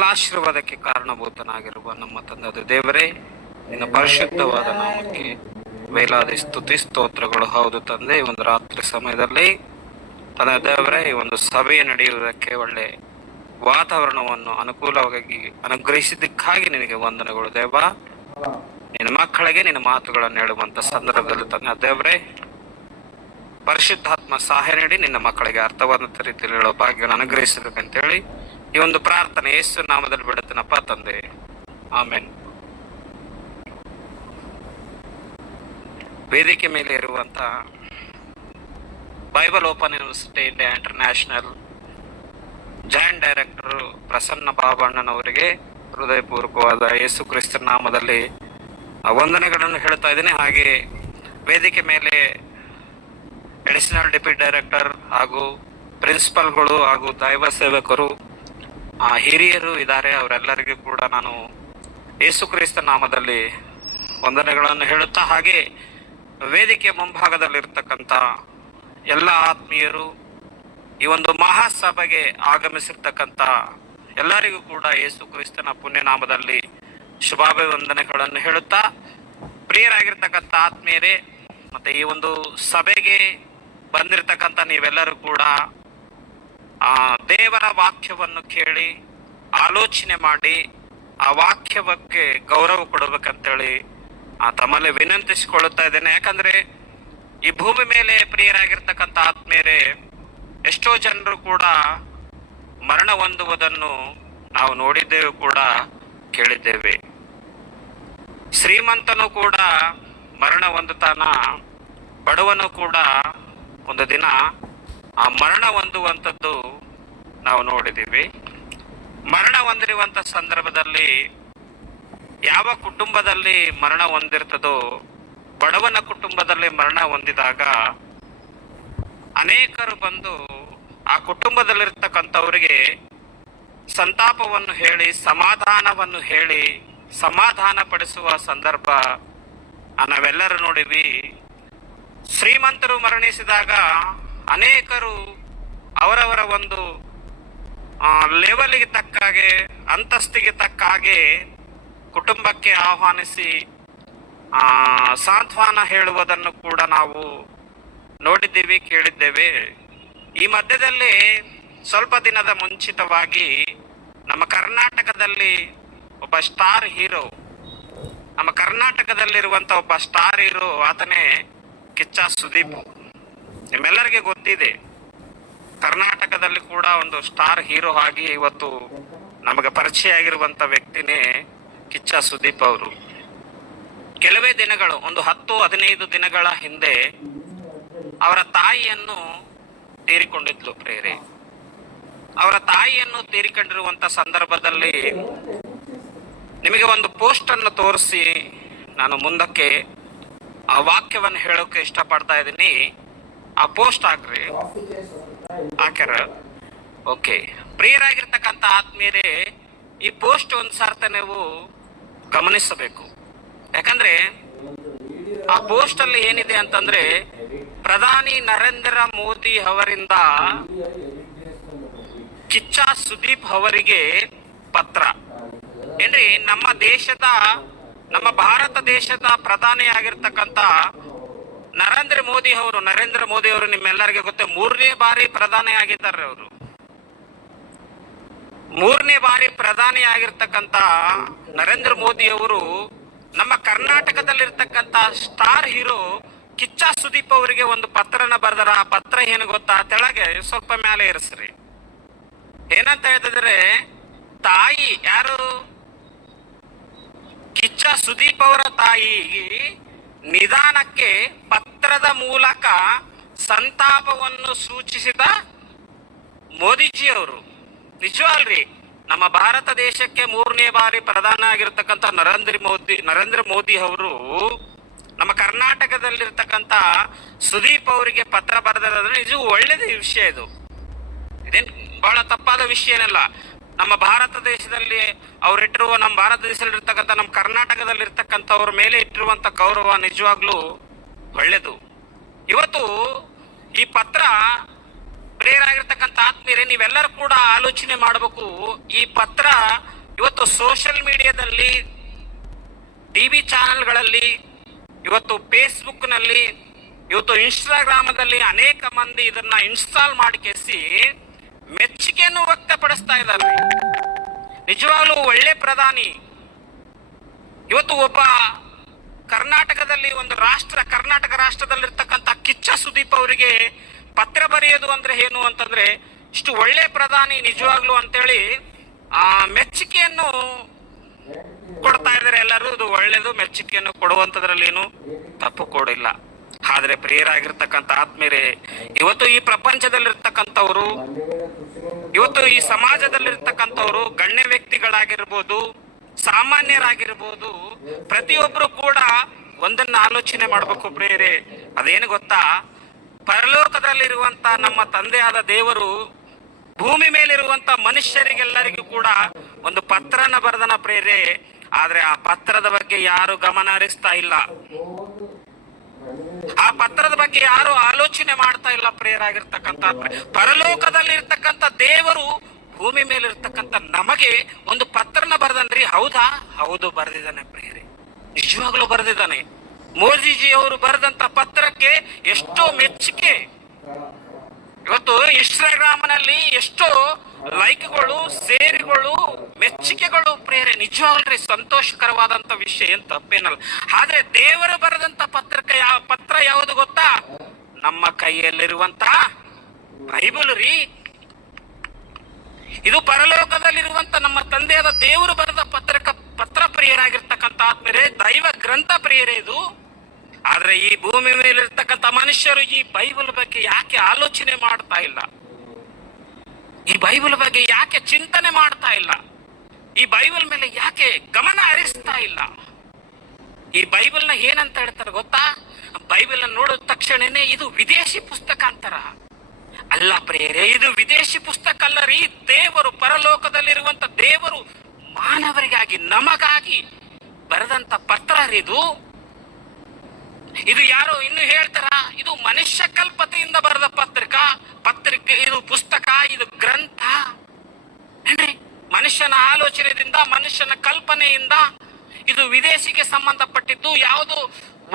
ಸಕಲ ಆಶೀರ್ವಾದಕ್ಕೆ ಕಾರಣಭೂತನಾಗಿರುವ ನಮ್ಮ ತಂದೆಯಾದ ದೇವರೇ, ನಿನ್ನ ಪರಿಶುದ್ಧವಾದ ನಾಮಕ್ಕೆ ವೇಲಾದಿ ಸ್ತುತಿ ಸ್ತೋತ್ರಗಳು. ಹೌದು ತಂದೆ, ಈ ಒಂದು ರಾತ್ರಿ ಸಮಯದಲ್ಲಿ ತಂದೆ ದೇವರೇ, ಈ ಒಂದು ಸಭೆ ನಡೆಯುವುದಕ್ಕೆ ಒಳ್ಳೆ ವಾತಾವರಣವನ್ನು ಅನುಕೂಲವಾಗಿ ಅನುಗ್ರಹಿಸಿದ್ದಕ್ಕಾಗಿ ನಿನಗೆ ವಂದನೆಗಳು ದೇವ. ನಿನ್ನ ಮಕ್ಕಳಿಗೆ ನಿನ್ನ ಮಾತುಗಳನ್ನು ಹೇಳುವಂತ ಸಂದರ್ಭದಲ್ಲಿ ತಂದೆ ದೇವರೇ, ಪರಿಶುದ್ಧಾತ್ಮ ಸಹಾಯ ನೀಡಿ ನಿನ್ನ ಮಕ್ಕಳಿಗೆ ಅರ್ಥವಾದಂತ ರೀತಿಯಲ್ಲಿ ಹೇಳೋ ಭಾಗ್ಯವನ್ನು ಅನುಗ್ರಹಿಸಬೇಕಂತೇಳಿ ಈ ಒಂದು ಪ್ರಾರ್ಥನೆ ಯೇಸು ನಾಮದಲ್ಲಿ ಬಿಡುತ್ತೇನಪ್ಪ ತಂದೆ, ಆಮೇನ್. ವೇದಿಕೆ ಮೇಲೆ ಇರುವಂತ Bible Open University India International Joint Director Prasanna ಬಾಬಣ್ಣನವರಿಗೆ ಹೃದಯಪೂರ್ವಕವಾದ ಯೇಸು ಕ್ರಿಸ್ತ ನಾಮದಲ್ಲಿ ವಂದನೆಗಳನ್ನು ಹೇಳ್ತಾ ಇದ್ದೀನಿ. ಹಾಗೆ ವೇದಿಕೆ ಮೇಲೆ ಅಡಿಷನಲ್ ಡೆಪ್ಯೂಟಿ ಡೈರೆಕ್ಟರ್ ಹಾಗೂ ಪ್ರಿನ್ಸಿಪಲ್ಗಳು ಹಾಗೂ ದೈವ ಸೇವಕರು ಹಿರಿಯರು ಇದ್ದಾರೆ. ಅವರೆಲ್ಲರಿಗೂ ಕೂಡ ನಾನು ಯೇಸು ಕ್ರಿಸ್ತ ನಾಮದಲ್ಲಿ ವಂದನೆಗಳನ್ನು ಹೇಳುತ್ತಾ, ಹಾಗೆ ವೇದಿಕೆ ಮುಂಭಾಗದಲ್ಲಿರ್ತಕ್ಕಂಥ ಎಲ್ಲ ಆತ್ಮೀಯರು, ಈ ಒಂದು ಮಹಾಸಭೆಗೆ ಆಗಮಿಸಿರ್ತಕ್ಕಂಥ ಎಲ್ಲರಿಗೂ ಕೂಡ ಯೇಸು ಕ್ರಿಸ್ತನ ಪುಣ್ಯನಾಮದಲ್ಲಿ ಶುಭಾಭಿವಂದನೆಗಳನ್ನು ಹೇಳುತ್ತಾ, ಪ್ರಿಯರಾಗಿರ್ತಕ್ಕಂಥ ಆತ್ಮೀಯರೇ, ಮತ್ತೆ ಈ ಒಂದು ಸಭೆಗೆ ಬಂದಿರತಕ್ಕಂಥ ನೀವೆಲ್ಲರೂ ಕೂಡ ದೇವರ ವಾಕ್ಯವನ್ನು ಕೇಳಿ ಆಲೋಚನೆ ಮಾಡಿ ಆ ವಾಕ್ಯವಕ್ಕೆ ಗೌರವ ಕೊಡಬೇಕಂತೇಳಿ ತಮ್ಮಲ್ಲಿ ವಿನಂತಿಸಿಕೊಳ್ಳುತ್ತಾ ಇದ್ದೇನೆ. ಯಾಕಂದ್ರೆ ಈ ಭೂಮಿ ಮೇಲೆ ಪ್ರಿಯರಾಗಿರ್ತಕ್ಕಂಥ ಆತ್ಮೀಯರೇ, ಎಷ್ಟೋ ಜನರು ಕೂಡ ಮರಣ ಹೊಂದುವುದನ್ನು ನಾವು ನೋಡಿದ್ದೇವೆ, ಕೂಡ ಕೇಳಿದ್ದೇವೆ. ಶ್ರೀಮಂತನು ಕೂಡ ಮರಣ ಹೊಂದುತ್ತಾನ, ಬಡವನು ಕೂಡ ಒಂದು ದಿನ ಆ ಮರಣ ಹೊಂದುವಂಥದ್ದು ನಾವು ನೋಡಿದ್ದೀವಿ. ಮರಣ ಹೊಂದಿರುವಂತ ಸಂದರ್ಭದಲ್ಲಿ ಯಾವ ಕುಟುಂಬದಲ್ಲಿ ಮರಣ ಹೊಂದಿರ್ತದೋ, ಬಡವನ ಕುಟುಂಬದಲ್ಲಿ ಮರಣ ಹೊಂದಿದಾಗ ಅನೇಕರು ಬಂದು ಆ ಕುಟುಂಬದಲ್ಲಿರ್ತಕ್ಕಂಥವರಿಗೆ ಸಂತಾಪವನ್ನು ಹೇಳಿ ಸಮಾಧಾನವನ್ನು ಹೇಳಿ ಸಮಾಧಾನ ಪಡಿಸುವ ಸಂದರ್ಭ ನಾವೆಲ್ಲರೂ ನೋಡಿವಿ. ಶ್ರೀಮಂತರು ಮರಣಿಸಿದಾಗ ಅನೇಕರು ಅವರವರ ಒಂದು ಲೆವೆಲ್ಗೆ ತಕ್ಕ ಹಾಗೆ, ಅಂತಸ್ತಿಗೆ ತಕ್ಕ ಹಾಗೆ ಕುಟುಂಬಕ್ಕೆ ಆಹ್ವಾನಿಸಿ ಸಾಂತ್ವನ ಹೇಳುವುದನ್ನು ಕೂಡ ನಾವು ನೋಡಿದ್ದೀವಿ, ಕೇಳಿದ್ದೇವೆ. ಈ ಮಧ್ಯದಲ್ಲಿ ಸ್ವಲ್ಪ ದಿನದ ಮುಂಚಿತವಾಗಿ ನಮ್ಮ ಕರ್ನಾಟಕದಲ್ಲಿ ಒಬ್ಬ ಸ್ಟಾರ್ ಹೀರೋ, ನಮ್ಮ ಕರ್ನಾಟಕದಲ್ಲಿರುವಂತ ಒಬ್ಬ ಸ್ಟಾರ್ ಹೀರೋ, ಆತನೇ ಕಿಚ್ಚ ಸುದೀಪ್. ನಿಮ್ಮೆಲ್ಲರಿಗೆ ಗೊತ್ತಿದೆ, ಕರ್ನಾಟಕದಲ್ಲಿ ಕೂಡ ಒಂದು ಸ್ಟಾರ್ ಹೀರೋ ಆಗಿ ಇವತ್ತು ನಮಗೆ ಪರಿಚಯ ಆಗಿರುವಂತ ವ್ಯಕ್ತಿನೇ ಕಿಚ್ಚ ಸುದೀಪ್ ಅವರು. ಕೆಲವೇ ದಿನಗಳು, ಒಂದು 10-15 ದಿನಗಳ ಹಿಂದೆ ಅವರ ತಾಯಿಯನ್ನು ತೀರಿಕೊಂಡಿದ್ಲು ಪ್ರೇರೆ. ಅವರ ತಾಯಿಯನ್ನು ತೀರಿಕೊಂಡಿರುವಂತ ಸಂದರ್ಭದಲ್ಲಿ ನಿಮಗೆ ಒಂದು ಪೋಸ್ಟ್ ಅನ್ನು ತೋರಿಸಿ ನಾನು ಮುಂದಕ್ಕೆ ಆ ವಾಕ್ಯವನ್ನು ಹೇಳೋಕೆ ಇಷ್ಟಪಡ್ತಾ ಇದ್ದೀನಿ. ಆ ಪೋಸ್ಟ್ ಹಾಕ್ರಿ, ಹಾಕ್ಯಾರ? ಓಕೆ. ಪ್ರಿಯರಾಗಿರ್ತಕ್ಕಂಥ ಆತ್ಮೀಯರೇ, ಈ ಪೋಸ್ಟ್ ಒಂದು ಸಾರ್ಥ ನೀವು ಗಮನಿಸಬೇಕು. ಯಾಕಂದ್ರೆ ಆ ಪೋಸ್ಟ್ ಅಲ್ಲಿ ಏನಿದೆ ಅಂತಂದ್ರೆ, ಪ್ರಧಾನಿ ನರೇಂದ್ರ ಮೋದಿ ಅವರಿಂದ ಕಿಚ್ಚ ಸುದೀಪ್ ಅವರಿಗೆ ಪತ್ರ. ಏನ್ರಿ, ನಮ್ಮ ಭಾರತ ದೇಶದ ಪ್ರಧಾನಿ ಆಗಿರ್ತಕ್ಕಂಥ ನರೇಂದ್ರ ಮೋದಿ ಅವರು ನಿಮ್ಮೆಲ್ಲರಿಗೆ ಗೊತ್ತೇ, 3ನೇ ಬಾರಿ ಪ್ರಧಾನಿ ಆಗಿದ್ದಾರೆ. ಅವರು 3ನೇ ಬಾರಿ ಪ್ರಧಾನಿ ಆಗಿರ್ತಕ್ಕಂಥ ನರೇಂದ್ರ ಮೋದಿ ಅವರು ನಮ್ಮ ಕರ್ನಾಟಕದಲ್ಲಿರ್ತಕ್ಕಂಥ ಸ್ಟಾರ್ ಹೀರೋ ಕಿಚ್ಚ ಸುದೀಪ್ ಅವರಿಗೆ ಒಂದು ಪತ್ರನ ಬರೆದಾರ. ಆ ಪತ್ರ ಏನು ಗೊತ್ತಾ? ತೆಳಗೆ ಸ್ವಲ್ಪ ಮೇಲೆ ಇರಿಸ್ರಿ. ಏನಂತ ಹೇಳ್ತಿದ್ರೆ, ತಾಯಿ ಯಾರು? ಕಿಚ್ಚ ಸುದೀಪ್ ಅವರ ತಾಯಿ ನಿಧಾನಕ್ಕೆ ಪತ್ರದ ಮೂಲಕ ಸಂತಾಪವನ್ನು ಸೂಚಿಸಿದ ಮೋದಿಜಿ ಅವರು. ನಿಜವಲ್ರಿ, ನಮ್ಮ ಭಾರತ ದೇಶಕ್ಕೆ 3ನೇ ಬಾರಿ ಪ್ರಧಾನ ಆಗಿರ್ತಕ್ಕಂಥ ನರೇಂದ್ರ ಮೋದಿ ಅವರು ನಮ್ಮ ಕರ್ನಾಟಕದಲ್ಲಿರ್ತಕ್ಕಂಥ ಸುದೀಪ್ ಅವರಿಗೆ ಪತ್ರ ಬರೆದ್ರೆ ನಿಜ ಒಳ್ಳೇದು ವಿಷಯ. ಇದೇನು ಬಹಳ ತಪ್ಪಾದ ವಿಷಯ ಏನಲ್ಲ. ನಮ್ಮ ಭಾರತ ದೇಶದಲ್ಲಿ ಅವರಿಟ್ಟಿರುವ, ನಮ್ಮ ಭಾರತ ದೇಶದಲ್ಲಿರ್ತಕ್ಕಂಥ, ನಮ್ಮ ಕರ್ನಾಟಕದಲ್ಲಿರ್ತಕ್ಕಂಥವ್ರ ಮೇಲೆ ಇಟ್ಟಿರುವಂತ ಗೌರವ ನಿಜವಾಗ್ಲೂ ಒಳ್ಳೇದು. ಇವತ್ತು ಈ ಪತ್ರ ಪ್ರೇರಾಗಿರ್ತಕ್ಕಂಥ ಆತ್ಮೀಯರೇ, ನೀವೆಲ್ಲರೂ ಕೂಡ ಆಲೋಚನೆ ಮಾಡಬೇಕು. ಈ ಪತ್ರ ಇವತ್ತು ಸೋಷಿಯಲ್ ಮೀಡಿಯಾದಲ್ಲಿ, ಟಿವಿ ಚಾನೆಲ್ಗಳಲ್ಲಿ, ಇವತ್ತು ಫೇಸ್ಬುಕ್ನಲ್ಲಿ, ಇವತ್ತು ಇನ್ಸ್ಟಾಗ್ರಾಮದಲ್ಲಿ ಅನೇಕ ಮಂದಿ ಇದನ್ನ ಇನ್ಸ್ಟಾಲ್ ಮಾಡಿಕೆಸಿ ಮೆಚ್ಚುಗೆಯನ್ನು ವ್ಯಕ್ತಪಡಿಸ್ತಾ ಇದ್ದಾರೆ. ನಿಜವಾಗ್ಲೂ ಒಳ್ಳೆ ಪ್ರಧಾನಿ. ಇವತ್ತು ಒಬ್ಬ ಕರ್ನಾಟಕದಲ್ಲಿ ಒಂದು ಕರ್ನಾಟಕ ರಾಷ್ಟ್ರದಲ್ಲಿರ್ತಕ್ಕಂಥ ಕಿಚ್ಚ ಸುದೀಪ್ ಅವರಿಗೆ ಪತ್ರ ಬರೆಯೋದು ಅಂದ್ರೆ ಏನು ಅಂತಂದ್ರೆ, ಇಷ್ಟು ಒಳ್ಳೆ ಪ್ರಧಾನಿ ನಿಜವಾಗ್ಲು ಅಂತೇಳಿ ಮೆಚ್ಚುಗೆಯನ್ನು ಕೊಡ್ತಾ ಇದ್ದಾರೆ ಎಲ್ಲರೂ. ಇದು ಒಳ್ಳೇದು, ಮೆಚ್ಚುಗೆಯನ್ನು ಕೊಡುವಂತದ್ರಲ್ಲಿ ಏನು ತಪ್ಪು ಕೊಡಿಲ್ಲ. ಆದ್ರೆ ಪ್ರಿಯರಾಗಿರ್ತಕ್ಕಂಥ ಆತ್ಮೀಯರೇ, ಇವತ್ತು ಈ ಪ್ರಪಂಚದಲ್ಲಿರ್ತಕ್ಕಂಥವ್ರು, ಇವತ್ತು ಈ ಸಮಾಜದಲ್ಲಿರ್ತಕ್ಕಂಥವ್ರು, ಗಣ್ಯ ವ್ಯಕ್ತಿಗಳಾಗಿರ್ಬೋದು, ಸಾಮಾನ್ಯರಾಗಿರ್ಬೋದು, ಪ್ರತಿಯೊಬ್ರು ಕೂಡ ಒಂದನ್ನ ಆಲೋಚನೆ ಮಾಡ್ಬೇಕು ಪ್ರಿಯರೇ. ಅದೇನು ಗೊತ್ತಾ? ಪರಲೋಕದಲ್ಲಿರುವಂತ ನಮ್ಮ ತಂದೆಯಾದ ದೇವರು ಭೂಮಿ ಮೇಲಿರುವಂತ ಮನುಷ್ಯರಿಗೆಲ್ಲರಿಗೂ ಕೂಡ ಒಂದು ಪತ್ರನ ಬರೆದನ ಪ್ರಿಯರೇ. ಆದ್ರೆ ಆ ಪತ್ರದ ಬಗ್ಗೆ ಯಾರು ಗಮನ ಹರಿಸ್ತಾ ಇಲ್ಲ, ಆ ಪತ್ರದ ಬಗ್ಗೆ ಯಾರು ಆಲೋಚನೆ ಮಾಡ್ತಾ ಇಲ್ಲ ಪ್ರಿಯರಾಗಿರ್ತಕ್ಕಂಥ. ಪರಲೋಕದಲ್ಲಿ ಇರ್ತಕ್ಕಂಥ ದೇವರು ಭೂಮಿ ಮೇಲಿರ್ತಕ್ಕಂಥ ನಮಗೆ ಒಂದು ಪತ್ರನ ಬರೆದನ್ರಿ. ಹೌದಾ? ಹೌದು, ಬರೆದಿದ್ದಾನೆ ಪ್ರಿಯರೇ, ನಿಜವಾಗ್ಲೂ ಬರೆದಿದ್ದಾನೆ. ಮೋದಿಜಿ ಅವರು ಬರೆದಂತ ಪತ್ರಕ್ಕೆ ಎಷ್ಟೋ ಮೆಚ್ಚುಗೆ. ಇವತ್ತು ಇನ್ಸ್ಟಾಗ್ರಾಮ್ನಲ್ಲಿ ಎಷ್ಟೋ ಲೈಕ್ಗಳು, ಶೇರ್ಗಳು, ಮೆಚ್ಚುಗೆಗಳು ಪ್ರೇರೆ. ನಿಜವಾಗ್ರಿ ಸಂತೋಷಕರವಾದಂತ ವಿಷಯ, ಏನ್ ತಪ್ಪೇನಲ್ಲ. ಆದ್ರೆ ದೇವರು ಬರೆದಂತ ಪತ್ರ ಯಾವುದು ಗೊತ್ತಾ? ನಮ್ಮ ಕೈಯಲ್ಲಿರುವಂತ ಬೈಬಲ್ ರೀ. ಇದು ಪರಲೋಕದಲ್ಲಿರುವಂತ ನಮ್ಮ ತಂದೆಯಾದ ದೇವರು ಬರೆದ ಪತ್ರ ಪ್ರಿಯರಾಗಿರ್ತಕ್ಕಂಥ ಆತ್ಮರೇ, ದೈವ ಗ್ರಂಥ ಪ್ರಿಯರೇ ಇದು. ಆದ್ರೆ ಈ ಭೂಮಿ ಮೇಲಿರ್ತಕ್ಕಂಥ ಮನುಷ್ಯರು ಈ ಬೈಬಲ್ ಬಗ್ಗೆ ಯಾಕೆ ಆಲೋಚನೆ ಮಾಡ್ತಾ ಇಲ್ಲ? ಈ ಬೈಬಲ್ ಬಗ್ಗೆ ಯಾಕೆ ಚಿಂತನೆ ಮಾಡ್ತಾ ಇಲ್ಲ? ಈ ಬೈಬಲ್ ಮೇಲೆ ಯಾಕೆ ಗಮನ ಹರಿಸ್ತಾ ಇಲ್ಲ? ಈ ಬೈಬಲ್ನ ಏನಂತ ಹೇಳ್ತಾರೆ ಗೊತ್ತಾ? ಬೈಬಲ್ ನೋಡಿದ ತಕ್ಷಣನೇ ಇದು ವಿದೇಶಿ ಪುಸ್ತಕ ಅಂತಾರ. ಅಲ್ಲ ಪ್ರಿಯರೇ, ಇದು ವಿದೇಶಿ ಪುಸ್ತಕ ಅಲ್ಲ ರೀ. ದೇವರು, ಪರಲೋಕದಲ್ಲಿರುವಂತ ದೇವರು ಮಾನವರಿಗಾಗಿ, ನಮಗಾಗಿ ಬರೆದಂತ ಪತ್ರ ಇದು. ಇದು ಯಾರೋ ಇನ್ನು ಹೇಳ್ತಾರ, ಇದು ಮನುಷ್ಯ ಕಲ್ಪತೆಯಿಂದ ಬರೆದ ಪತ್ರಿಕೆ, ಇದು ಪುಸ್ತಕ, ಇದು ಗ್ರಂಥ ಏನ್ರಿ? ಮನುಷ್ಯನ ಆಲೋಚನೆಯಿಂದ, ಮನುಷ್ಯನ ಕಲ್ಪನೆಯಿಂದ ಇದು ವಿದೇಶಿಗೆ ಸಂಬಂಧಪಟ್ಟಿದ್ದು, ಯಾವುದು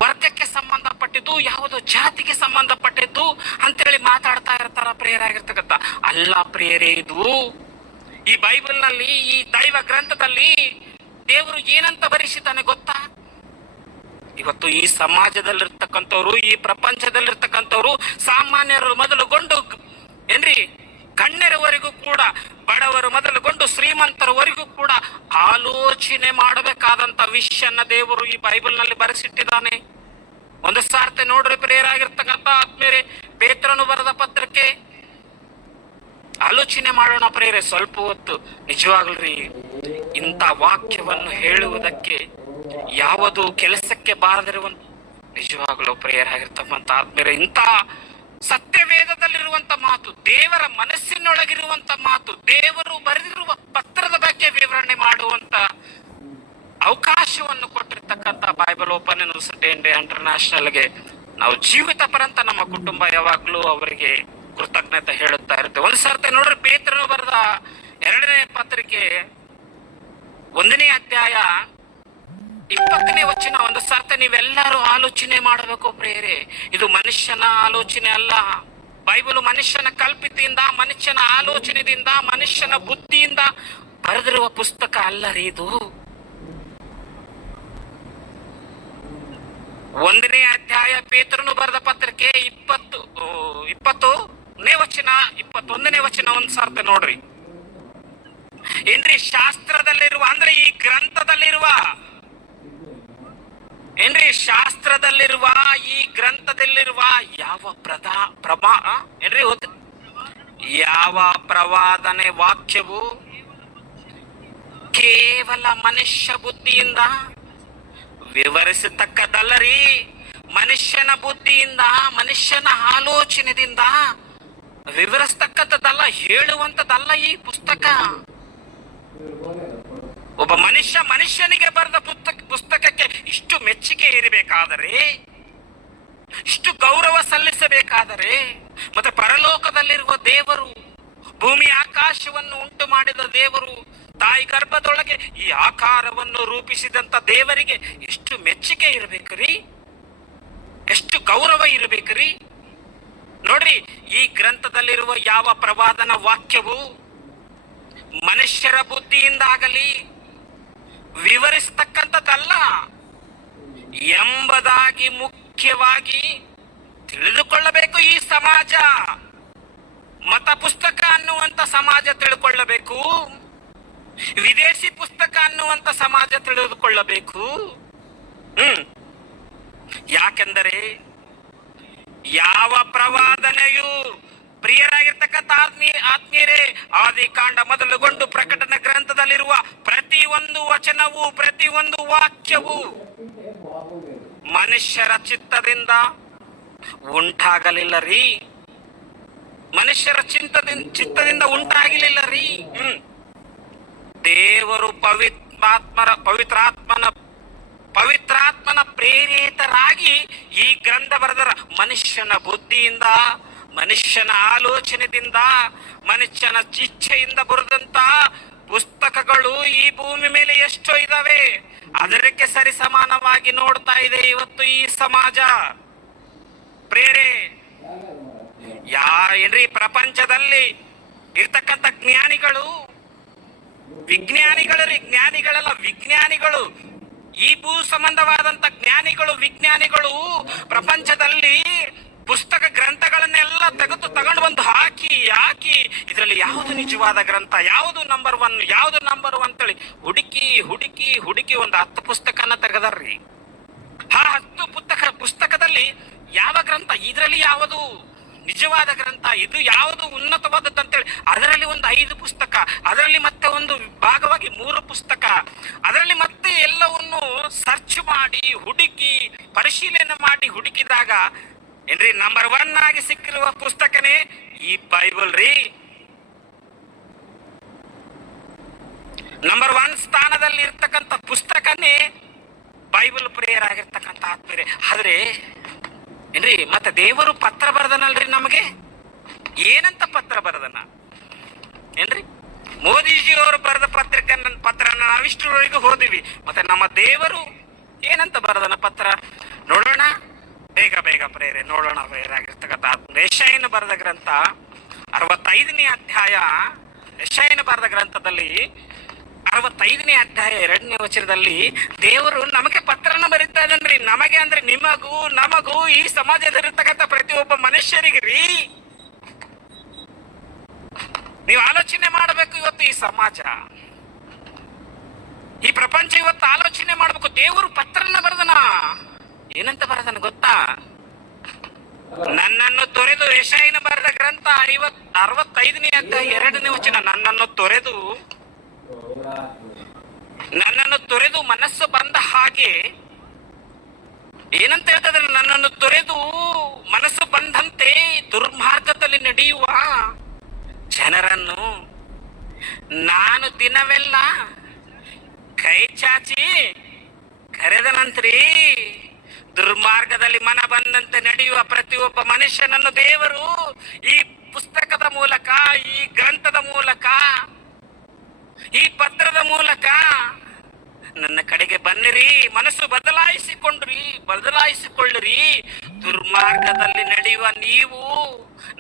ವರ್ಗಕ್ಕೆ ಸಂಬಂಧಪಟ್ಟಿದ್ದು, ಯಾವುದು ಜಾತಿಗೆ ಸಂಬಂಧಪಟ್ಟಿದ್ದು ಅಂತೇಳಿ ಮಾತಾಡ್ತಾ ಇರ್ತಾರ ಪ್ರಿಯರಾಗಿರ್ತಕ್ಕಂಥ. ಅಲ್ಲ ಪ್ರಿಯರೇ, ಇದು ಈ ಬೈಬಲ್ ನಲ್ಲಿ, ಈ ದೈವ ಗ್ರಂಥದಲ್ಲಿ ದೇವರು ಏನಂತ ಬರೆಸಿದ್ದಾನೆ ಗೊತ್ತಾ? ಇವತ್ತು ಈ ಸಮಾಜದಲ್ಲಿರ್ತಕ್ಕಂಥವ್ರು, ಈ ಪ್ರಪಂಚದಲ್ಲಿರ್ತಕ್ಕಂಥವ್ರು, ಸಾಮಾನ್ಯರು ಮೊದಲುಗೊಂಡು ಏನ್ರಿ ಗಣ್ಯರವರೆಗೂ ಕೂಡ, ಬಡವರು ಮೊದಲುಗೊಂಡು ಶ್ರೀಮಂತರವರೆಗೂ ಕೂಡ ಆಲೋಚನೆ ಮಾಡಬೇಕಾದಂತ ವಿಷಯನ್ನ ದೇವರು ಈ ಬೈಬಲ್ ನಲ್ಲಿ ಬರೆಸಿಟ್ಟಿದ್ದಾನೆ. ಒಂದು ಸಾರ್ತಿ ನೋಡ್ರಿ ಪ್ರಿಯರಾಗಿರ್ತಕ್ಕಂಥ ಆತ್ಮೀಯರೇ, ಪೇತ್ರನು ಬರೆದ ಪತ್ರಕ್ಕೆ ಆಲೋಚನೆ ಮಾಡೋಣ ಪ್ರಿಯರೇ ಸ್ವಲ್ಪ ಹೊತ್ತು. ನಿಜವಾಗ್ಲ್ರಿ, ಇಂಥ ವಾಕ್ಯವನ್ನು ಹೇಳುವುದಕ್ಕೆ ಯಾವುದು ಕೆಲಸಕ್ಕೆ ಬಾರದಿರುವಂತ, ನಿಜವಾಗ್ಲೂ ಪ್ರಿಯರಾಗಿರ್ತಕ್ಕಂಥ ಆತ್ಮೀಯರೇ, ಇಂಥ ಸತ್ಯವೇದದಲ್ಲಿರುವಂತ ಮಾತು, ದೇವರ ಮನಸ್ಸಿನೊಳಗಿರುವಂತ ಮಾತು, ದೇವರು ಬರೆದಿರುವ ಪತ್ರದ ಬಗ್ಗೆ ವಿವರಣೆ ಮಾಡುವಂತ ಅವಕಾಶವನ್ನು ಕೊಟ್ಟಿರ್ತಕ್ಕಂಥ ಬೈಬಲ್ ಓಪನ್ ಯೂನಿವರ್ಸಿಟಿ ಇಂಡಿಯಾ ಇಂಟರ್ನ್ಯಾಷನಲ್ಗೆ ನಾವು ಜೀವಿತ ಪರಂತ ನಮ್ಮ ಕುಟುಂಬ ಯಾವಾಗ್ಲೂ ಅವರಿಗೆ ಕೃತಜ್ಞತೆ ಹೇಳುತ್ತಾ ಇರ್ತೇವೆ. ಒಂದ್ ಸರ್ತಿ ನೋಡ್ರಿ, ಪೇತ್ರನು ಬರೆದ 2ನೇ ಪತ್ರಿಕೆ 1ನೇ ಅಧ್ಯಾಯ 20ನೇ ವಚನ. ಒಂದು ಸರ್ತಿ ನೀವೆಲ್ಲರೂ ಆಲೋಚನೆ ಮಾಡಬೇಕು ಪ್ರಿಯರೇ. ಇದು ಮನುಷ್ಯನ ಆಲೋಚನೆ ಅಲ್ಲ. ಬೈಬಲ್ ಮನುಷ್ಯನ ಕಲ್ಪಿತೆಯಿಂದ, ಮನುಷ್ಯನ ಆಲೋಚನೆಯಿಂದ, ಮನುಷ್ಯನ ಬುದ್ಧಿಯಿಂದ ಬರೆದಿರುವ ಪುಸ್ತಕ ಅಲ್ಲ ರೀ ಇದು. 1ನೇ ಅಧ್ಯಾಯ ಪೇತ್ರನು ಬರೆದ ಪತ್ರಿಕೆ 20ನೇ ವಚನ, 21ನೇ ವಚನ ಒಂದ್ ಸರ್ತಿ ನೋಡ್ರಿ. ಏನ್ರಿ, ಶಾಸ್ತ್ರದಲ್ಲಿರುವ ಅಂದ್ರೆ ಈ ಗ್ರಂಥದಲ್ಲಿರುವ ಏನ್ರಿ, ಶಾಸ್ತ್ರದಲ್ಲಿರುವ ಈ ಗ್ರಂಥದಲ್ಲಿರುವ ಯಾವ ಪ್ರವಾದನೆ ವಾಕ್ಯವು ಕೇವಲ ಮನುಷ್ಯ ಬುದ್ಧಿಯಿಂದ ವಿವರಿಸತಕ್ಕದ್ದಲ್ಲರಿ. ಮನುಷ್ಯನ ಬುದ್ಧಿಯಿಂದ, ಮನುಷ್ಯನ ಆಲೋಚನೆಯಿಂದ ವಿವರಿಸ್ತಕ್ಕದ್ದಲ್ಲ, ಹೇಳುವಂತದ್ದಲ್ಲ ಈ ಪುಸ್ತಕ. ಒಬ್ಬ ಮನುಷ್ಯನಿಗೆ ಬರೆದ ಪುಸ್ತಕಕ್ಕೆ ಇಷ್ಟು ಮೆಚ್ಚುಗೆ ಇರಬೇಕಾದರೆ, ಇಷ್ಟು ಗೌರವ ಸಲ್ಲಿಸಬೇಕಾದರೆ, ಮತ್ತೆ ಪರಲೋಕದಲ್ಲಿರುವ ದೇವರು, ಭೂಮಿ ಆಕಾಶವನ್ನು ಉಂಟು ಮಾಡಿದ ದೇವರು ತಾಯಿ ಗರ್ಭದೊಳಗೆ ಈ ಆಕಾರವನ್ನು ರೂಪಿಸಿದಂತ ದೇವರಿಗೆ ಎಷ್ಟು ಮೆಚ್ಚುಗೆ ಇರಬೇಕ್ರಿ, ಎಷ್ಟು ಗೌರವ ಇರಬೇಕ್ರಿ. ನೋಡ್ರಿ, ಈ ಗ್ರಂಥದಲ್ಲಿರುವ ಯಾವ ಪ್ರವಾದನ ವಾಕ್ಯವು ಮನುಷ್ಯರ ಬುದ್ಧಿಯಿಂದಾಗಲಿ ವಿವರಿಸತಕ್ಕಂಥದ್ದಲ್ಲ ಎಂಬುದಾಗಿ ಮುಖ್ಯವಾಗಿ ತಿಳಿದುಕೊಳ್ಳಬೇಕು. ಈ ಸಮಾಜ ಮತ ಪುಸ್ತಕ ಅನ್ನುವಂತ ಸಮಾಜ ತಿಳ್ಕೊಳ್ಳಬೇಕು, ವಿದೇಶಿ ಪುಸ್ತಕ ಅನ್ನುವಂತ ಸಮಾಜ ತಿಳಿದುಕೊಳ್ಳಬೇಕು. ಯಾಕೆಂದರೆ ಯಾವ ಪ್ರವಾದನೆಯು ಪ್ರಿಯರಾಗಿರ್ತಕ್ಕಂಥ ಆತ್ಮೀಯರೇ, ಆದಿಕಾಂಡ ಮೊದಲುಗೊಂಡು ಪ್ರಕಟಣೆ ಗ್ರಂಥದಲ್ಲಿರುವ ಪ್ರತಿಯೊಂದು ವಚನವು, ಪ್ರತಿಯೊಂದು ವಾಕ್ಯವು ಮನುಷ್ಯರ ಚಿತ್ತದಿಂದ ಉಂಟಾಗಲಿಲ್ಲ ರೀ, ಮನುಷ್ಯರ ಚಿತ್ತದಿಂದ ಉಂಟಾಗಲಿಲ್ಲ ರೀ. ದೇವರು ಪವಿತ್ರಾತ್ಮನ ಪ್ರೇರಿತರಾಗಿ ಈ ಗ್ರಂಥ ಬರೆದರ. ಮನುಷ್ಯನ ಬುದ್ಧಿಯಿಂದ, ಮನುಷ್ಯನ ಆಲೋಚನೆಯಿಂದ, ಮನುಷ್ಯನ ಇಚ್ಛೆಯಿಂದ ಬರೆದಂತ ಪುಸ್ತಕಗಳು ಈ ಭೂಮಿ ಮೇಲೆ ಎಷ್ಟೋ ಇದಾವೆ. ಅದಕ್ಕೆ ಸರಿ ಸಮಾನವಾಗಿ ನೋಡ್ತಾ ಇದೆ ಇವತ್ತು ಈ ಸಮಾಜ. ಪ್ರೇರೆ ಏನ್ರಿ, ಪ್ರಪಂಚದಲ್ಲಿ ಇರ್ತಕ್ಕಂಥ ಜ್ಞಾನಿಗಳು, ಜ್ಞಾನಿಗಳಲ್ಲ ವಿಜ್ಞಾನಿಗಳು, ಈ ಭೂ ಸಂಬಂಧವಾದಂತ ಜ್ಞಾನಿಗಳು, ವಿಜ್ಞಾನಿಗಳು ಪ್ರಪಂಚದಲ್ಲಿ ಪುಸ್ತಕ ಗ್ರಂಥಗಳನ್ನೆಲ್ಲ ತಗೊಂಡು ಬಂದು ಹಾಕಿ ಇದರಲ್ಲಿ ಯಾವುದು ನಿಜವಾದ ಗ್ರಂಥ, ಯಾವುದು ನಂಬರ್ 1, ಯಾವುದು ನಂಬರ್ 1 ಅಂತೇಳಿ ಹುಡುಕಿ ಒಂದು 10 ಪುಸ್ತಕನ ತೆಗೆದಾರ್ರಿ. ಆ 10 ಪುಸ್ತಕದಲ್ಲಿ ಯಾವ ಗ್ರಂಥ, ಇದರಲ್ಲಿ ಯಾವುದು ನಿಜವಾದ ಗ್ರಂಥ, ಇದು ಯಾವುದು ಉನ್ನತವಾದದ್ದಂತೇಳಿ ಅದರಲ್ಲಿ ಒಂದು 5 ಪುಸ್ತಕ, ಅದರಲ್ಲಿ ಮತ್ತೆ ಒಂದು ಭಾಗವಾಗಿ 3 ಪುಸ್ತಕ, ಅದರಲ್ಲಿ ಮತ್ತೆ ಎಲ್ಲವನ್ನು ಸರ್ಚ್ ಮಾಡಿ ಪರಿಶೀಲನೆ ಮಾಡಿ ಹುಡುಕಿದಾಗ ಏನ್ರಿ ನಂಬರ್ 1 ಆಗಿ ಸಿಕ್ಕಿರುವ ಪುಸ್ತಕನೇ ಈ ಬೈಬಲ್ ರೀ. ನಂಬರ್ 1 ಸ್ಥಾನದಲ್ಲಿ ಇರ್ತಕ್ಕಂಥ ಪುಸ್ತಕನೇ ಬೈಬಲ್ ಪ್ರಿಯರಾಗಿರ್ತಕ್ಕಂಥ ಆತ್ಮೀಯರೇ. ಆದ್ರೆ ಏನ್ರಿ, ಮತ್ತೆ ದೇವರು ಪತ್ರ ಬರೆದನಲ್ರಿ ನಮಗೆ. ಏನಂತ ಪತ್ರ ಬರೆದನ ಏನ್ರಿ? ಮೋದಿಜಿಯವರು ಬರೆದ ಪತ್ರನ ನಾವಿಷ್ಟರವರೆಗೂ ಓದಿವಿ. ಮತ್ತೆ ನಮ್ಮ ದೇವರು ಏನಂತ ಬರೆದನ ಪತ್ರ ನೋಡೋಣ, ಬೇಗ ಪ್ರೇರೆ ನೋಡೋಣ. ಪ್ರೇರಾಗಿರ್ತಕ್ಕಂಥ ಯೆಶಾಯನ ಬರೆದ ಗ್ರಂಥ 65ನೇ ಅಧ್ಯಾಯ, ಯೆಶಾಯನ ಬರೆದ ಗ್ರಂಥದಲ್ಲಿ 65ನೇ ಅಧ್ಯಾಯ 2ನೇ ವಚನದಲ್ಲಿ ದೇವರು ನಮಗೆ ಪತ್ರನ ಬರೀತಾ ಇದ್ದಾನ್ರಿ. ನಮಗೆ ಅಂದ್ರೆ ನಮಗೂ ಈ ಸಮಾಜದಲ್ಲಿರ್ತಕ್ಕಂಥ ಪ್ರತಿಯೊಬ್ಬ ಮನುಷ್ಯರಿಗೆ ರೀ. ನೀವು ಆಲೋಚನೆ ಮಾಡಬೇಕು. ಇವತ್ತು ಈ ಸಮಾಜ, ಈ ಪ್ರಪಂಚ ಇವತ್ತು ಆಲೋಚನೆ ಮಾಡಬೇಕು. ದೇವರು ಪತ್ರನ ಬರೆದನ. ಏನಂತ ಬರೆದನ ಗೊತ್ತಾ? ನನ್ನನ್ನು ತೊರೆದು, ಯೆಶಾಯನ ಬರೆದ ಗ್ರಂಥ 65ನೇ ಅಧ್ಯಾಯ 2ನೇ ವಚನ, ನನ್ನನ್ನು ತೊರೆದು ಮನಸ್ಸು ಬಂದ ಹಾಗೆ. ಏನಂತ ಹೇಳ್ತದ್ರೆ, ನನ್ನನ್ನು ತೊರೆದು ಮನಸ್ಸು ಬಂದಂತೆ ದುರ್ಮಾರ್ಗದಲ್ಲಿ ನಡೆಯುವ ಜನರನ್ನು ನಾನು ದಿನವೆಲ್ಲ ಕೈ ಚಾಚಿ ಕರೆದನಂತ್ರಿ. ದುರ್ಮಾರ್ಗದಲ್ಲಿ ಮನ ಬಂದಂತೆ ನಡೆಯುವ ಪ್ರತಿಯೊಬ್ಬ ಮನುಷ್ಯನನ್ನು ದೇವರು ಈ ಪುಸ್ತಕದ ಮೂಲಕ, ಈ ಗ್ರಂಥದ ಮೂಲಕ, ಈ ಪತ್ರದ ಮೂಲಕ ನನ್ನ ಕಡೆಗೆ ಬನ್ನಿರಿ, ಮನಸ್ಸು ಬದಲಾಯಿಸಿಕೊಳ್ಳಿರಿ. ದುರ್ಮಾರ್ಗದಲ್ಲಿ ನಡೆಯುವ ನೀವು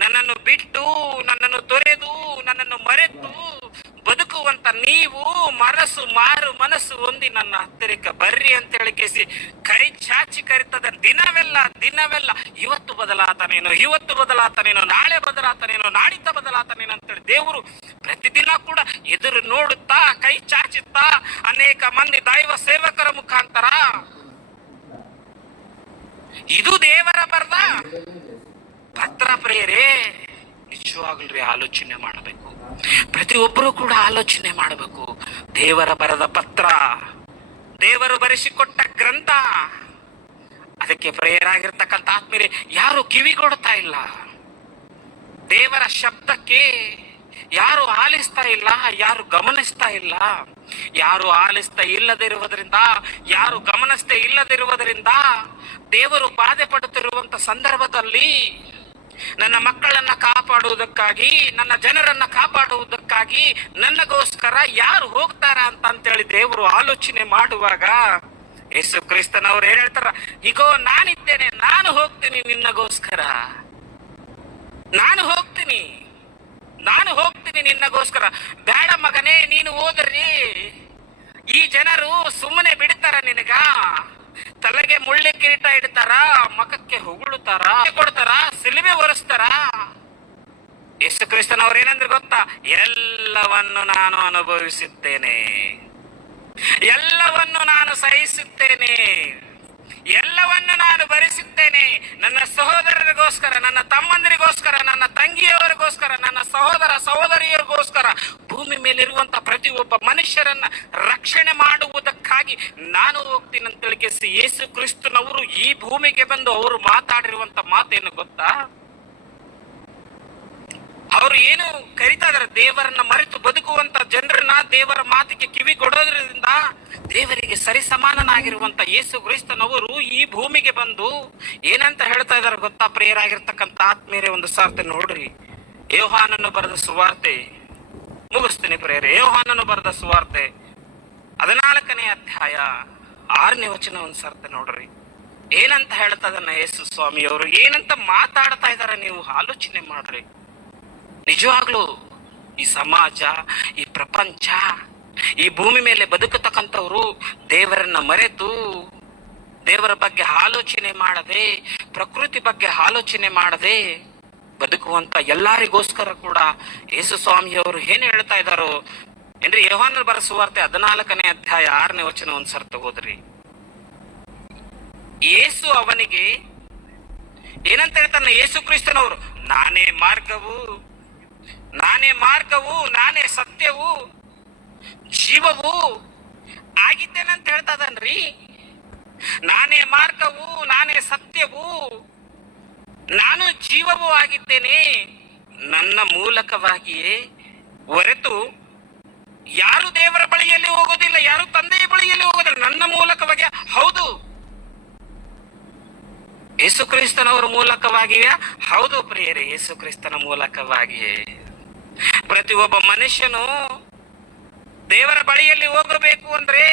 ನನ್ನನ್ನು ಬಿಟ್ಟು, ನನ್ನನ್ನು ತೊರೆದು, ನನ್ನನ್ನು ಮರೆತು ಬದುಕುವಂತ ನೀವು ಮನಸ್ಸು ಹೊಂದಿ ನನ್ನ ಹತ್ತಿರಕ್ಕೆ ಬರ್ರಿ ಅಂತ ಹೇಳಿ ಕೈ ಚಾಚಿ ಕರಿತದ. ದಿನವೆಲ್ಲ ಇವತ್ತು ಬದಲಾತನೇನೋ, ನಾಳೆ ಬದಲಾತನೇನೋ, ನಾಡಿದ್ದ ಬದಲಾತನೇನೋ ಅಂತೇಳಿ ದೇವರು ಪ್ರತಿದಿನ ಕೂಡ ಎದುರು ನೋಡುತ್ತಾ, ಕೈ ಚಾಚುತ್ತಾ ಅನೇಕ ಮಂದಿ ದೈವ ಸೇವಕರ ಮುಖಾಂತರ. ಇದು ದೇವರ ಬರೆದ ಪತ್ರ. ಪ್ರಿಯರೇ, ನಿಜವಾಗ್ಲೂ ಆಲೋಚನೆ ಮಾಡಬೇಕು. ಪ್ರತಿಯೊಬ್ಬರು ಕೂಡ ಆಲೋಚನೆ ಮಾಡಬೇಕು. ದೇವರ ಬರೆದ ಪತ್ರ, ದೇವರು ಬರೆಸಿಕೊಟ್ಟ ಗ್ರಂಥ, ಅದಕ್ಕೆ ಪ್ರಿಯರಾಗಿರ್ತಕ್ಕಂಥ ಆತ್ಮೀಯರೇ, ಯಾರು ಕಿವಿಗೊಡ್ತಾ ಇಲ್ಲ. ದೇವರ ಶಬ್ದಕ್ಕೆ ಯಾರು ಆಲಿಸ್ತಾ ಇಲ್ಲ, ಯಾರು ಗಮನಿಸ್ತಾ ಇಲ್ಲ. ಯಾರು ಆಲಿಸ್ತಾ ಇಲ್ಲದಿರುವುದರಿಂದ, ಯಾರು ಗಮನಿಸ್ತಾ ಇಲ್ಲದಿರುವುದರಿಂದ ದೇವರು ಬಾಧೆ ಪಡುತ್ತಿರುವಂತ ಸಂದರ್ಭದಲ್ಲಿ ನನ್ನ ಮಕ್ಕಳನ್ನ ಕಾಪಾಡುವುದಕ್ಕಾಗಿ, ನನ್ನ ಜನರನ್ನ ಕಾಪಾಡುವುದಕ್ಕಾಗಿ ನನಗೋಸ್ಕರ ಯಾರು ಹೋಗ್ತಾರ ಅಂತೇಳಿ ದೇವರು ಆಲೋಚನೆ ಮಾಡುವಾಗ ಯೇಸು ಕ್ರಿಸ್ತನವ್ರು ಏನ್ ಹೇಳ್ತಾರ, ಈಗೋ ನಾನಿದ್ದೇನೆ, ನಾನು ಹೋಗ್ತೀನಿ ನಿನ್ನಗೋಸ್ಕರ, ನಾನು ಹೋಗ್ತೀನಿ ನಿನ್ನಗೋಸ್ಕರ. ಬೇಡ ಮಗನೇ, ನೀನು ಹೋದ್ರಿ ಈ ಜನರು ಸುಮ್ಮನೆ ಬಿಡ್ತಾರ ನಿನಗ? ತಲೆಗೆ ಮುಳ್ಳಿ ಕಿರೀಟ ಇಡ್ತಾರ, ಮಖಕ್ಕೆ ಹೊಗಳುತ್ತಾರ, ಕೊಡ್ತಾರ, ಸಿಲುಬೆ ಒರೆಸ್ತಾರ. ಯೇಸು ಕ್ರಿಸ್ತನವ್ರು ಏನಂದ್ರೆ ಗೊತ್ತಾ, ಎಲ್ಲವನ್ನು ನಾನು ಅನುಭವಿಸುತ್ತೇನೆ, ಎಲ್ಲವನ್ನು ನಾನು ಸಹಿಸುತ್ತೇನೆ, ಎಲ್ಲವನ್ನು ನಾನು ಭರಿಸುತ್ತೇನೆ. ನನ್ನ ಸಹೋದರರಿಗೋಸ್ಕರ, ನನ್ನ ತಮ್ಮಂದಿರಿಗೋಸ್ಕರ, ನನ್ನ ತಂಗಿಯವರಿಗೋಸ್ಕರ, ನನ್ನ ಸಹೋದರ ಸಹೋದರಿಯರಿಗೋಸ್ಕರ, ಭೂಮಿ ಮೇಲಿರುವಂತ ಪ್ರತಿಯೊಬ್ಬ ಮನುಷ್ಯರನ್ನ ರಕ್ಷಣೆ ಮಾಡುವುದಕ್ಕಾಗಿ ನಾನು ಹೋಗ್ತೀನಿ ಅಂತ ತಿಳಿಸಿ ಯೇಸು ಕ್ರಿಸ್ತನವರು ಈ ಭೂಮಿಗೆ ಬಂದು ಅವರು ಮಾತಾಡಿರುವಂತ ಮಾತೇನು ಗೊತ್ತಾ? ಅವರು ಏನು ಕರಿತಾ ಇದಾರೆ, ದೇವರನ್ನ ಮರೆತು ಬದುಕುವಂತ ಜನರನ್ನ ದೇವರ ಮಾತಿಗೆ ಕಿವಿ ಕೊಡೋದ್ರಿಂದ ದೇವರಿಗೆ ಸರಿಸಮಾನನಾಗಿರುವಂತ ಯೇಸು ಕ್ರಿಸ್ತನವರು ಈ ಭೂಮಿಗೆ ಬಂದು ಏನಂತ ಹೇಳ್ತಾ ಇದಾರೆ ಗೊತ್ತಾ? ಪ್ರಿಯರಾಗಿರ್ತಕ್ಕಂಥ ಆತ್ಮೀಯರೇ, ಒಂದು ಸಾರ್ತೆ ನೋಡ್ರಿ, ಯೋಹಾನನು ಬರೆದ ಸುವಾರ್ತೆ, ಮುಗಿಸ್ತೀನಿ ಪ್ರಿಯರೇ. ಯೋಹಾನನು ಬರೆದ ಸುವಾರ್ತೆ 14ನೇ ಅಧ್ಯಾಯ 6ನೇ ವಚನ ಒಂದ್ ಸರ್ತೆ ನೋಡ್ರಿ, ಏನಂತ ಹೇಳ್ತಾ ಇದನ್ನ ಯೇಸು ಸ್ವಾಮಿಯವರು, ಏನಂತ ಮಾತಾಡ್ತಾ ಇದಾರೆ ನೀವು ಆಲೋಚನೆ ಮಾಡ್ರಿ. ನಿಜವಾಗ್ಲೂ ಈ ಸಮಾಜ, ಈ ಪ್ರಪಂಚ, ಈ ಭೂಮಿ ಮೇಲೆ ಬದುಕತಕ್ಕಂಥವ್ರು ದೇವರನ್ನ ಮರೆತು, ದೇವರ ಬಗ್ಗೆ ಆಲೋಚನೆ ಮಾಡದೆ, ಪ್ರಕೃತಿ ಬಗ್ಗೆ ಆಲೋಚನೆ ಮಾಡದೆ ಬದುಕುವಂತ ಎಲ್ಲರಿಗೋಸ್ಕರ ಕೂಡ ಯೇಸು ಸ್ವಾಮಿಯವರು ಏನ್ ಹೇಳ್ತಾ ಇದ್ದಾರೋ ಏನ್ರಿ? ಯೋಹಾನನ ಬರೆದ ಸುವಾರ್ತೆ 14ನೇ ಅಧ್ಯಾಯ 6ನೇ ವಚನ ಒಂದ್ ಸರ್ತ ಹೋದ್ರಿ. ಯೇಸು ಅವನಿಗೆ ಏನಂತ ಹೇಳ್ತಾನೆ? ಯೇಸು ಕ್ರಿಸ್ತನವರು, ನಾನೇ ಮಾರ್ಗವು, ನಾನೇ ಸತ್ಯವು, ಜೀವವು ಆಗಿದ್ದೇನಂತ ಹೇಳ್ತಾ ಇದ್ದಾನ್ರಿ. ನಾನೇ ಮಾರ್ಗವು, ನಾನೇ ಸತ್ಯವು, ನಾನು ಜೀವವೂ ಆಗಿದ್ದೇನೆ. ನನ್ನ ಮೂಲಕವಾಗಿಯೇ ಹೊರತು ಯಾರು ದೇವರ ಬಳಿಯಲ್ಲಿ ಹೋಗೋದಿಲ್ಲ, ಯಾರು ತಂದೆಯ ಬಳಿಯಲ್ಲಿ ಹೋಗೋದಿಲ್ಲ, ನನ್ನ ಮೂಲಕವಾಗಿ. ಹೌದು, ಯೇಸು ಕ್ರಿಸ್ತನವರ ಮೂಲಕವಾಗಿಯೇ. ಹೌದು ಪ್ರಿಯರೇ, ಯೇಸು ಕ್ರಿಸ್ತನ ಮೂಲಕವಾಗಿಯೇ ಪ್ರತಿಯೊಬ್ಬ ಮನುಷ್ಯನು ದೇವರ ಬಳಿಯಲ್ಲಿ ಹೋಗಬೇಕು ಅಂದ್ರೆ,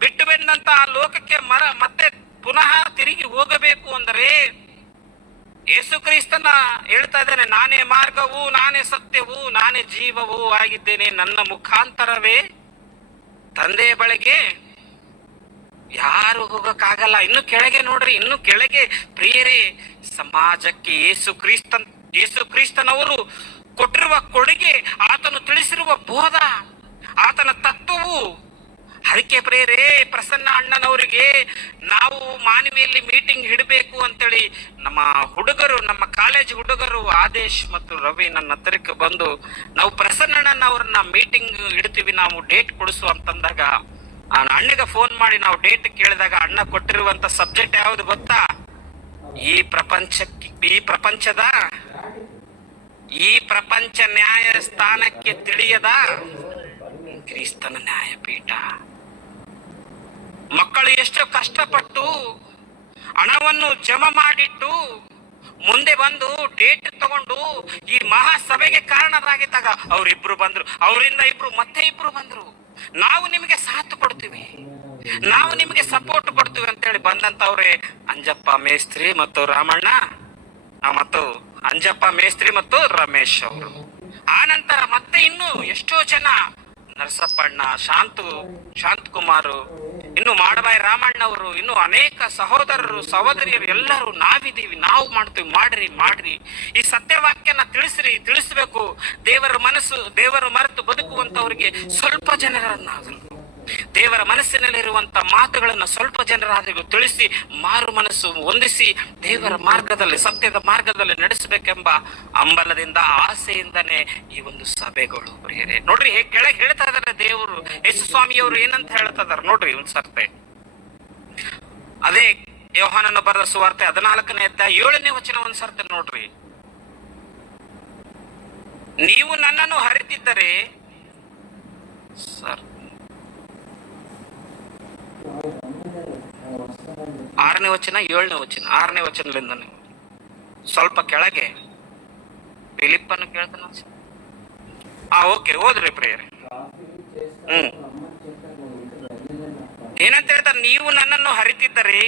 ಬಿಟ್ಟು ಬಂದಂತ ಆ ಲೋಕಕ್ಕೆ ಮತ್ತೆ ಪುನಃ ತಿರುಗಿ ಹೋಗಬೇಕು ಅಂದರೆ ಯೇಸು ಕ್ರಿಸ್ತನ ಹೇಳ್ತಾ ಇದ್ದಾನೆ, ನಾನೇ ಮಾರ್ಗವು, ನಾನೇ ಸತ್ಯವು, ನಾನೇ ಜೀವವೂ ಆಗಿದ್ದೇನೆ. ನನ್ನ ಮುಖಾಂತರವೇ ತಂದೆಯ ಬಳಿಗೆ ಯಾರು ಹೋಗಕ್ಕಾಗಲ್ಲ. ಇನ್ನು ಕೆಳಗೆ ನೋಡ್ರಿ, ಇನ್ನು ಕೆಳಗೆ ಪ್ರಿಯರೇ, ಸಮಾಜಕ್ಕೆ ಯೇಸು ಕ್ರಿಸ್ತನವರು ಕೊಟ್ಟಿರುವ ಕೊಡುಗೆ, ಆತನು ತಿಳಿಸಿರುವ ಬೋಧ, ಆತನ ತತ್ವವು. ಅದಕ್ಕೆ ಪ್ರಿಯರೇ, ಪ್ರಸನ್ನ ಅಣ್ಣನವರಿಗೆ ನಾವು ಮಾನವಿಯಲ್ಲಿ ಮೀಟಿಂಗ್ ಇಡಬೇಕು ಅಂತೇಳಿ ನಮ್ಮ ಹುಡುಗರು, ನಮ್ಮ ಕಾಲೇಜ್ ಹುಡುಗರು ಆದೇಶ್ ಮತ್ತು ರವಿ ನನ್ನ ಹತ್ರಕ್ಕೆ ಬಂದು, ನಾವು ಪ್ರಸನ್ನ ಅಣ್ಣನವ್ರನ್ನ ಮೀಟಿಂಗ್ ಇಡ್ತೀವಿ, ನಾವು ಡೇಟ್ ಕೊಡಿಸು ಅಂತಂದಾಗ ಅಣ್ಣಗೆ ಫೋನ್ ಮಾಡಿ ನಾವು ಡೇಟ್ ಕೇಳಿದಾಗ ಅಣ್ಣ ಕೊಟ್ಟಿರುವಂತ ಸಬ್ಜೆಕ್ಟ್ ಯಾವುದು ಗೊತ್ತಾ? ಈ ಪ್ರಪಂಚ ನ್ಯಾಯ ಸ್ಥಾನಕ್ಕೆ ತಿಳಿಯದ ಕ್ರಿಸ್ತನ ನ್ಯಾಯಪೀಠ. ಮಕ್ಕಳು ಎಷ್ಟು ಕಷ್ಟಪಟ್ಟು ಹಣವನ್ನು ಜಮಾ ಮಾಡಿಟ್ಟು ಮುಂದೆ ಬಂದು ಡೇಟ್ ತಗೊಂಡು ಈ ಮಹಾಸಭೆಗೆ ಕಾರಣರಾಗಿದ್ದಾಗ ಅವರಿಬ್ರು ಬಂದ್ರು, ಅವರಿಂದ ಮತ್ತೆ ಇಬ್ರು ಬಂದ್ರು. ನಾವು ನಿಮಗೆ ಸಾಥ್ ಕೊಡ್ತೀವಿ, ನಾವು ನಿಮಗೆ ಸಪೋರ್ಟ್ ಕೊಡ್ತೀವಿ ಅಂತೇಳಿ ಬಂದಂತವ್ರೆ ಅಂಜಪ್ಪ ಮೇಸ್ತ್ರಿ ಮತ್ತು ರಾಮಣ್ಣ, ಮತ್ತು ಅಂಜಪ್ಪ ಮೇಸ್ತ್ರಿ ಮತ್ತು ರಮೇಶ್ ಅವರು. ಆ ನಂತರ ಮತ್ತೆ ಇನ್ನು ಎಷ್ಟೋ ಜನ, ನರಸಪ್ಪಣ್ಣ, ಶಾಂತ್ ಕುಮಾರ್, ಇನ್ನು ಮಾಡಬಾಯಿ ರಾಮಣ್ಣ ಅವರು, ಇನ್ನು ಅನೇಕ ಸಹೋದರರು ಸಹೋದರಿಯರು ಎಲ್ಲರೂ ನಾವಿದೀವಿ, ನಾವು ಮಾಡ್ತೀವಿ, ಮಾಡ್ರಿ. ಈ ಸತ್ಯವಾಕ್ಯನ ತಿಳಿಸ್ಬೇಕು. ದೇವರ ಮರೆತು ಬದುಕುವಂತವರಿಗೆ ಸ್ವಲ್ಪ ಜನರನ್ನಾದರೂ, ದೇವರ ಮನಸ್ಸಿನಲ್ಲಿರುವಂತ ಮಾತುಗಳನ್ನ ಸ್ವಲ್ಪ ಜನರಾದರೂ ತಿಳಿಸಿ, ಮಾರು ಮನಸ್ಸು ಹೊಂದಿಸಿ ದೇವರ ಮಾರ್ಗದಲ್ಲಿ, ಸತ್ಯದ ಮಾರ್ಗದಲ್ಲಿ ನಡೆಸಬೇಕೆಂಬ ಹಂಬಲದಿಂದ, ಆಸೆಯಿಂದನೇ ಈ ಒಂದು ಸಭೆಗಳು. ಪ್ರಿಯರೇ ನೋಡ್ರಿ, ಕೆಳಗೆ ಹೇಳ್ತಾ ಇದಾರೆ ದೇವರು. ಯೇಸು ಸ್ವಾಮಿಯವರು ಏನಂತ ಹೇಳ್ತಾ ಇದಾರೆ ನೋಡ್ರಿ ಒಂದ್ ಸರ್ತೆ. ಅದೇ ಯೋಹಾನನ ಬರೆದ ಸುವಾರ್ತೆ 14ನೇ ಅಧ್ಯಾಯ 7ನೇ ವಚನ ಒಂದ್ ಸರ್ತೆ ನೋಡ್ರಿ. ನೀವು ನನ್ನನ್ನು ಹರಿತಿದ್ದರೆ ಸರ್ 6ನೇ ವಚನ 7ನೇ ವಚನ 6ನೇ ವಚನದಿಂದ ಸ್ವಲ್ಪ ಕೆಳಗೆ ಫಿಲಿಪ್ಪನು ಕೇಳ್ತಾನ. ಓಕೆ, ಓದ್ರಿ ಪ್ರೇಯರ್. ಏನಂತ ಹೇಳ್ತಾರೆ? ನೀವು ನನ್ನನ್ನು ಹರಿತಿದ್ದರಿ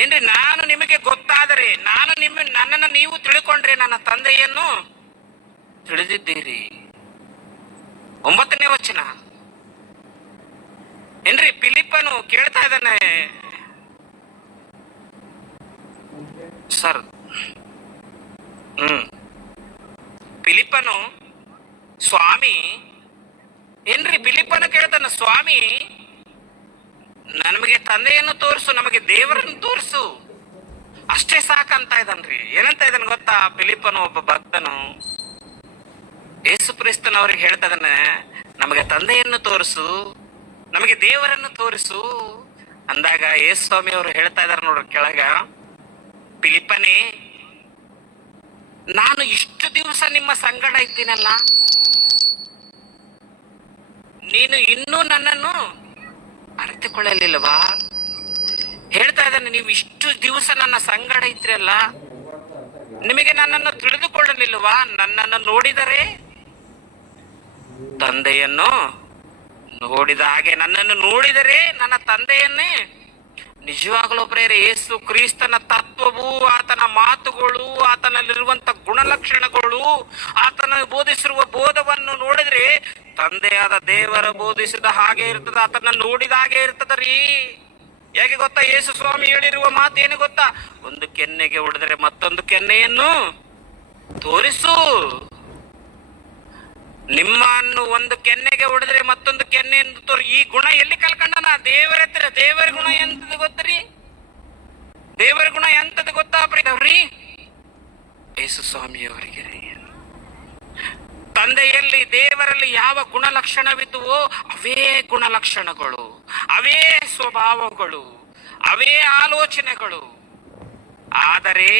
ಏನ್ರಿ, ನಾನು ನಿಮಗೆ ಗೊತ್ತಾದರೆ, ನನ್ನನ್ನು ನೀವು ತಿಳ್ಕೊಂಡ್ರೆ ನನ್ನ ತಂದೆಯನ್ನು ತಿಳಿದಿದ್ದೀರಿ. 9ನೇ ವಚನ ಏನ್ರಿ, ಫಿಲಿಪ್ಪನು ಕೇಳ್ತಾ ಇದ್ದಾನೆ ಸರ್. ಫಿಲಿಪ್ಪನು ಸ್ವಾಮಿ ಏನ್ರಿ, ಫಿಲಿಪ್ಪನು ಕೇಳ್ತಾನ, ಸ್ವಾಮಿ ನಮಗೆ ತಂದೆಯನ್ನು ತೋರಿಸು, ನಮಗೆ ದೇವರನ್ನು ತೋರಿಸು, ಅಷ್ಟೇ ಸಾಕಂತ ಇದ್ದಾನ್ರಿ. ಏನಂತ ಇದ್ದಾನೆ ಗೊತ್ತಾ? ಫಿಲಿಪ್ಪನು ಒಬ್ಬ ಭಕ್ತನು ಯೇಸು ಕ್ರಿಸ್ತನವ್ರಿಗೆ ಹೇಳ್ತಾ ಇದ್ದಾನೆ, ನಮಗೆ ತಂದೆಯನ್ನು ತೋರಿಸು, ನಮಗೆ ದೇವರನ್ನು ತೋರಿಸು ಅಂದಾಗ ಯೇಸು ಸ್ವಾಮಿ ಅವರು ಹೇಳ್ತಾ ಇದಾರೆ ನೋಡ್ರಿ ಕೆಳಗ, ಫಿಲಿಪ್ಪನೇ, ನಾನು ಇಷ್ಟು ದಿವಸ ನಿಮ್ಮ ಸಂಗಡ ಇದ್ದೀನಲ್ಲ, ನೀನು ಇನ್ನೂ ನನ್ನನ್ನು ಅರಿತುಕೊಳ್ಳಲಿಲ್ವಾ? ಹೇಳ್ತಾ ಇದ್ದಾನೆ, ನೀವು ಇಷ್ಟು ದಿವಸ ನನ್ನ ಸಂಗಡ ಇದ್ರಲ್ಲ, ನಿಮಗೆ ನನ್ನನ್ನು ತಿಳಿದುಕೊಳ್ಳಲಿಲ್ವಾ? ನನ್ನನ್ನು ನೋಡಿದರೆ ತಂದೆಯನ್ನು ನೋಡಿದ ಹಾಗೆ, ನನ್ನನ್ನು ನೋಡಿದರೆ ನನ್ನ ತಂದೆಯನ್ನೇ. ನಿಜವಾಗಲೂ ಪ್ರೇರೆ, ಯೇಸು ಕ್ರಿಸ್ತನ ತತ್ವವು, ಆತನ ಮಾತುಗಳು, ಆತನಲ್ಲಿರುವಂತ ಗುಣಲಕ್ಷಣಗಳು, ಆತನ ಬೋಧಿಸಿರುವ ಬೋಧವನ್ನು ನೋಡಿದ್ರೆ ತಂದೆಯಾದ ದೇವರ ಬೋಧಿಸಿದ ಹಾಗೆ ಇರ್ತದ, ಆತನ ನೋಡಿದ ಹಾಗೆ ಇರ್ತದ ರೀ. ಹೇಗೆ ಗೊತ್ತಾ? ಯೇಸು ಸ್ವಾಮಿ ಹೇಳಿರುವ ಮಾತು ಏನು ಗೊತ್ತಾ? ಒಂದು ಕೆನ್ನೆಗೆ ಹೊಡೆದರೆ ಮತ್ತೊಂದು ಕೆನ್ನೆಯನ್ನು ತೋರಿಸು. ನಿಮ್ಮನ್ನು ಒಂದು ಕೆನ್ನೆಗೆ ಹೊಡೆದ್ರೆ ಮತ್ತೊಂದು ಕೆನ್ನೆಯನ್ನು ತೋರಿ. ಈ ಗುಣ ಎಲ್ಲಿ ಕಲ್ಕೊಂಡನ? ದೇವರ ಹತ್ರ. ದೇವರ ಗುಣ ಎಂತದ್ದು ಗೊತ್ತರಿ? ದೇವರ ಗುಣ ಎಂತದ್ದು ಗೊತ್ತಾ ಪ್ರೀ? ಯೇಸು ಸ್ವಾಮಿಯವರಿಗೆ ತಂದೆಯಲ್ಲಿ, ದೇವರಲ್ಲಿ ಯಾವ ಗುಣಲಕ್ಷಣವಿದ್ದುವೋ ಅವೇ ಗುಣಲಕ್ಷಣಗಳು, ಅವೇ ಸ್ವಭಾವಗಳು, ಅವೇ ಆಲೋಚನೆಗಳು. ಆದರೆ